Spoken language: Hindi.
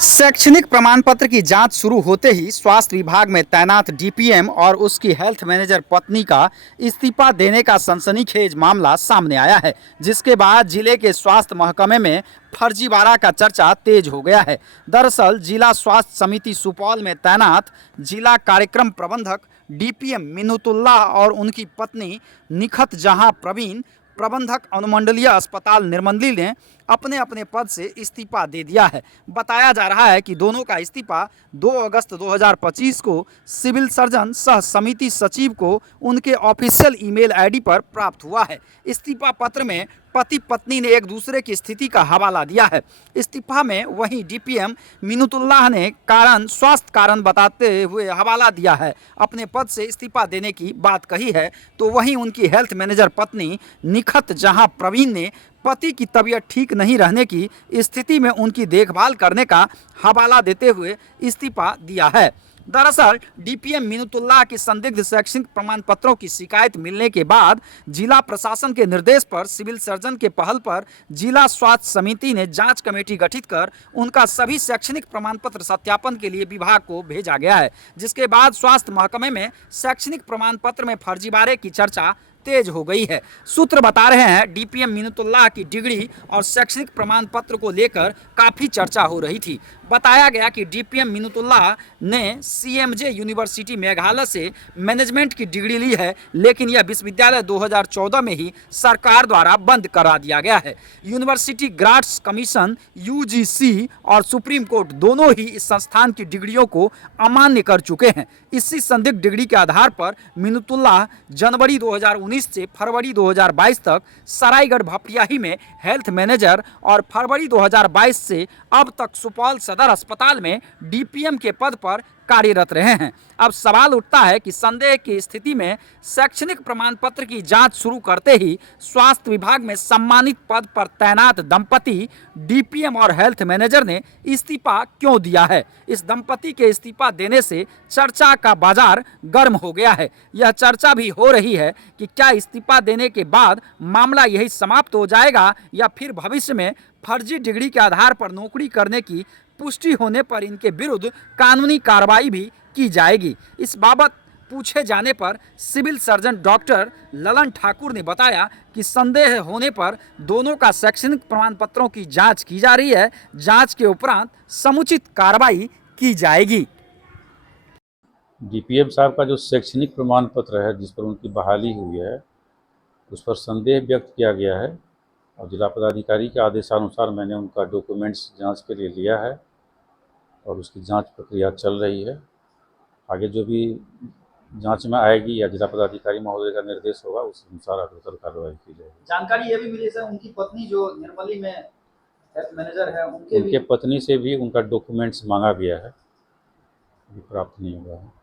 शैक्षणिक प्रमाण पत्र की जांच शुरू होते ही स्वास्थ्य विभाग में तैनात डीपीएम और उसकी हेल्थ मैनेजर पत्नी का इस्तीफा देने का सनसनीखेज मामला सामने आया है, जिसके बाद जिले के स्वास्थ्य महकमे में फर्जीवाड़ा का चर्चा तेज हो गया है। दरअसल जिला स्वास्थ्य समिति सुपौल में तैनात जिला कार्यक्रम प्रबंधक डीपीएम मिन्नतुल्लाह और उनकी पत्नी निखत जहां प्रवीण प्रबंधक अनुमंडलीय अस्पताल निर्मली ने अपने अपने पद से इस्तीफा दे दिया है। बताया जा रहा है कि दोनों का इस्तीफा 2 अगस्त 2025 को सिविल सर्जन सह समिति सचिव को उनके ऑफिशियल ईमेल आईडी पर प्राप्त हुआ है। इस्तीफा पत्र में पति पत्नी ने एक दूसरे की स्थिति का हवाला दिया है। इस्तीफा में वहीं डीपीएम मिन्नतुल्लाह ने स्वास्थ्य कारण बताते हुए हवाला दिया है, अपने पद से इस्तीफा देने की बात कही है। तो वहीं उनकी हेल्थ मैनेजर पत्नी निखत जहां प्रवीण ने पति की तबीयत ठीक नहीं रहने की स्थिति में उनकी देखभाल करने का हवाला देते हुए इस्तीफा दिया है। दरअसल डीपीएम मिन्नतुल्लाह की संदिग्ध शैक्षणिक प्रमाण पत्रों की शिकायत मिलने के बाद जिला प्रशासन के निर्देश पर सिविल सर्जन के पहल पर जिला स्वास्थ्य समिति ने जांच कमेटी गठित कर उनका सभी शैक्षणिक प्रमाण पत्र सत्यापन के लिए विभाग को भेजा गया है, जिसके बाद स्वास्थ्य महकमे में शैक्षणिक प्रमाण पत्र में फर्जीवाड़े की चर्चा तेज हो गई है। सूत्र बता रहे हैं डीपीएम मिन्नतुल्लाह की डिग्री और शैक्षणिक प्रमाण पत्र को लेकर काफ़ी चर्चा हो रही थी। बताया गया कि डीपीएम मिन्नतुल्लाह ने सीएमजे यूनिवर्सिटी मेघालय से मैनेजमेंट की डिग्री ली है, लेकिन यह विश्वविद्यालय 2014 में ही सरकार द्वारा बंद करा दिया गया है। यूनिवर्सिटी ग्रांट्स कमीशन यूजीसी और सुप्रीम कोर्ट दोनों ही इस संस्थान की डिग्रियों को अमान्य कर चुके हैं। इसी संदिग्ध डिग्री के आधार पर मिन्नतुल्लाह जनवरी 2019 से फरवरी 2022 तक सरायगढ़ भपटियाही में हेल्थ मैनेजर और फरवरी 2022 से अब तक सुपौल सदर अस्पताल में डीपीएम के पद पर कार्यरत रहे हैं। अब सवाल उठता है कि संदेह की स्थिति में शैक्षणिक प्रमाण पत्र की जांच शुरू करते ही स्वास्थ्य विभाग में सम्मानित पद पर तैनात दंपति डीपीएम और हेल्थ मैनेजर ने इस्तीफा क्यों दिया है। इस दंपति के इस्तीफा देने से चर्चा का बाजार गर्म हो गया है। यह चर्चा भी हो रही है कि क्या इस्तीफा देने के बाद मामला यही समाप्त हो जाएगा या फिर भविष्य में फर्जी डिग्री के आधार पर नौकरी करने की पुष्टि होने पर इनके विरुद्ध कानूनी कार्रवाई भी की जाएगी। इस बाबत पूछे जाने पर civil surgeon doctor Lalan Thakur ने बताया कि संदेह होने पर दोनों का शैक्षणिक प्रमाण पत्रों की जांच की जा रही है। जांच के उपरांत समुचित कार्रवाई की जाएगी। डीपीएम साहब का जो शैक्षणिक प्रमाण पत्र है जिस पर उनकी बहाली हुई है, उस पर संदेह व्यक्त किया गया है और जिला पदाधिकारी के आदेशानुसार मैंने उनका डॉक्यूमेंट्स जांच के लिए लिया है और उसकी जांच प्रक्रिया चल रही है। आगे जो भी जांच में आएगी या जिला पदाधिकारी महोदय का निर्देश होगा उस अनुसार अग्रतर कार्रवाई की जाएगी। जानकारी ये भी मिली सर, उनकी पत्नी जो निर्मली में हेल्थ मैनेजर है उनके पत्नी से भी उनका डॉक्यूमेंट्स मांगा गया है, अभी प्राप्त नहीं हुआ है।